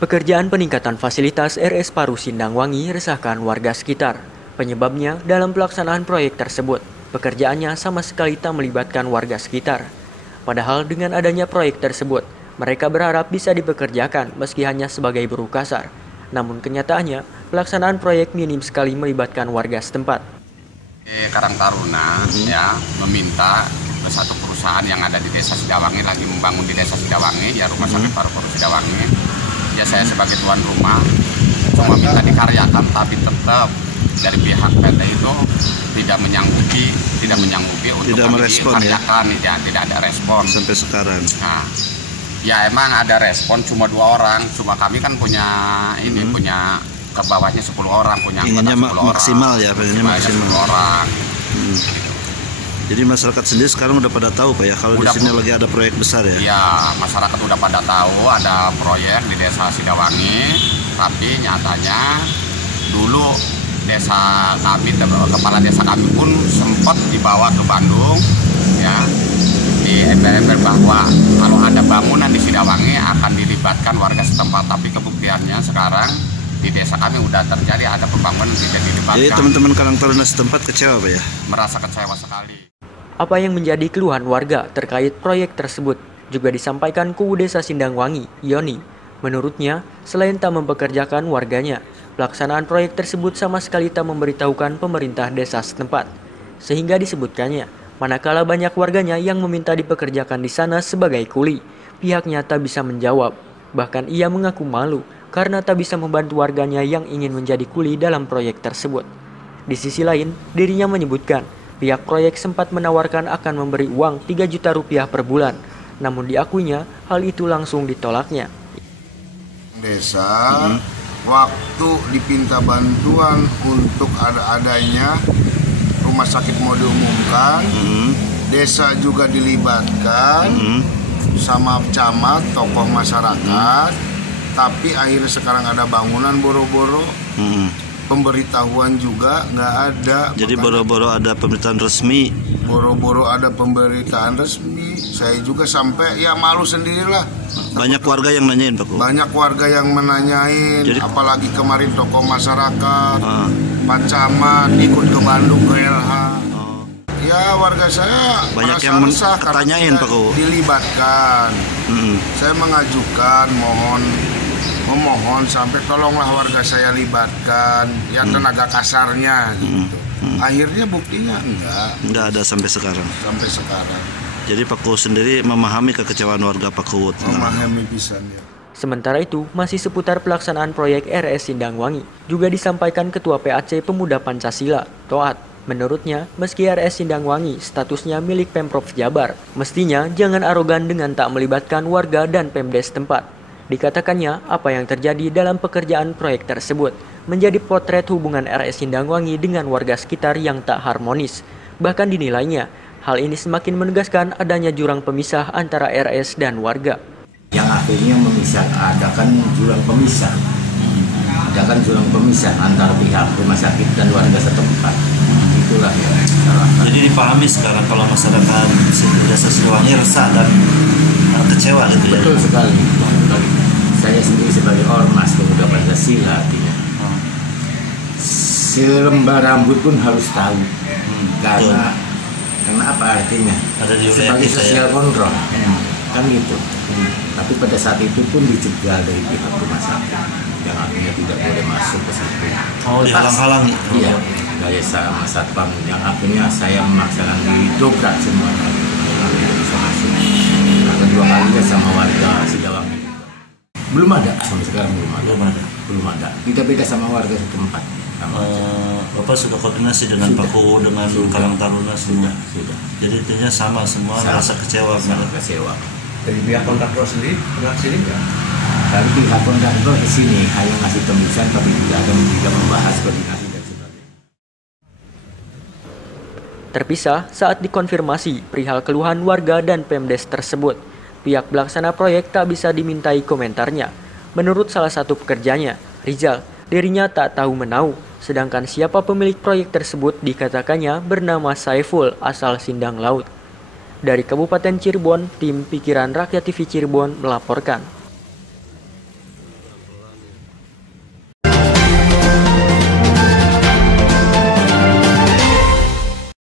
Pekerjaan peningkatan fasilitas RS Paru Sindangwangi resahkan warga sekitar. Penyebabnya dalam pelaksanaan proyek tersebut, pekerjaannya sama sekali tak melibatkan warga sekitar. Padahal dengan adanya proyek tersebut, mereka berharap bisa dipekerjakan meski hanya sebagai buruh kasar. Namun kenyataannya, pelaksanaan proyek minim sekali melibatkan warga setempat. Karang Taruna ya meminta satu perusahaan yang ada di Desa Sidawangi lagi membangun di Desa Sidawangi, ya Rumah Sakit Paru-Paru Sidawangi. Ya saya sebagai tuan rumah cuma minta dikaryakan, tapi tetap dari pihak PT itu tidak menyanggupi untuk dikaryakan, ya tidak ada respon sampai sekarang. Nah, ya emang ada respon cuma 2 orang, cuma kami kan punya punya ke bawahnya 10 orang, punya inginnya maksimal orang. Ya pengennya maksimal 10 orang. Jadi masyarakat sendiri sekarang udah pada tahu Pak ya kalau di sini lagi ada proyek besar ya? Iya, masyarakat udah pada tahu ada proyek di Desa Sidawangi, tapi nyatanya dulu desa kami, kepala desa kami pun sempat dibawa ke Bandung ya, di ember-ember bahwa kalau ada bangunan di Sidawangi akan dilibatkan warga setempat, tapi kebuktiannya sekarang di desa kami udah terjadi ada pembangunan tidak dilibatkan. Jadi teman-teman Karang Taruna setempat kecewa Pak ya? Merasa kecewa sekali. Apa yang menjadi keluhan warga terkait proyek tersebut juga disampaikan Kuwu Desa Sindangwangi, Yoni. Menurutnya, selain tak mempekerjakan warganya, pelaksanaan proyek tersebut sama sekali tak memberitahukan pemerintah desa setempat. Sehingga disebutkannya, manakala banyak warganya yang meminta dipekerjakan di sana sebagai kuli, pihaknya tak bisa menjawab. Bahkan ia mengaku malu karena tak bisa membantu warganya yang ingin menjadi kuli dalam proyek tersebut. Di sisi lain, dirinya menyebutkan, pihak proyek sempat menawarkan akan memberi uang 3 juta rupiah per bulan, namun diakuinya hal itu langsung ditolaknya. Desa waktu dipinta bantuan untuk adanya rumah sakit mau diumumkan, desa juga dilibatkan sama camat, tokoh masyarakat, tapi akhirnya sekarang ada bangunan boro-boro. Pemberitahuan juga nggak ada. Jadi boro-boro ada pemberitaan resmi. Boro-boro ada pemberitaan resmi. Saya juga sampai ya malu sendirilah. Banyak warga yang nanyain Pak. Banyak warga yang menanyain. Jadi, apalagi kemarin tokoh masyarakat, Pak Camat ikut ke Bandung ke LH. Ya warga saya banyak yang tanyain Pak. Dilibatkan. Saya mengajukan memohon sampai tolonglah warga saya libatkan ya tenaga kasarnya gitu. Akhirnya buktinya enggak ada sampai sekarang. Jadi Pak Kuwu sendiri memahami kekecewaan warga Pak Kuwu. Memahami pisannya. Sementara itu, masih seputar pelaksanaan proyek RS Sindangwangi juga disampaikan Ketua PAC Pemuda Pancasila, Toat. Menurutnya, meski RS Sindangwangi statusnya milik Pemprov Jabar, mestinya jangan arogan dengan tak melibatkan warga dan Pemdes tempat. Dikatakannya, apa yang terjadi dalam pekerjaan proyek tersebut menjadi potret hubungan RS Sindangwangi dengan warga sekitar yang tak harmonis. Bahkan dinilainya, hal ini semakin menegaskan adanya jurang pemisah antara RS dan warga. Yang akhirnya adakan jurang pemisah antara pihak rumah sakit dan warga setempat. Itulah yang salah. Jadi dipahami sekarang kalau masyarakat Desa Sidawangi resah dan kecewa gitu ya? Betul sekali. Saya sendiri sebagai ormas Pemuda Pancasila artinya selembar rambut pun harus tahu karena apa artinya sebagai sosial kontrol kan gitu. Tapi pada saat itu pun dicegah dari pihak rumah sakit yang akhirnya tidak boleh masuk ke situ. Dihalang-halangi. Iya, dari sama satpam yang akhirnya saya memaksakan didobrak semua yang bisa masuk. Nah, kedua kalinya sama warga Sidawangi. Belum ada sampai sekarang belum ada. Kita beda sama warga setempat. Bapak sudah koordinasi dengan Pak Kuwu dengan Karang Taruna semua. Sudah. Jadi intinya sama semua merasa kecewa. Dari pihak kontraktor sendiri pernah kesini nggak? Dari pihak kontraktor kesini hanya ngasih tembusan tapi tidak membahas koordinasi dan sebagainya. Terpisah saat dikonfirmasi perihal keluhan warga dan Pemdes tersebut, pihak pelaksana proyek tak bisa dimintai komentarnya. Menurut salah satu pekerjanya, Rizal, dirinya tak tahu menau, sedangkan siapa pemilik proyek tersebut dikatakannya bernama Saiful asal Sindang Laut. Dari Kabupaten Cirebon, tim Pikiran Rakyat TV Cirebon melaporkan.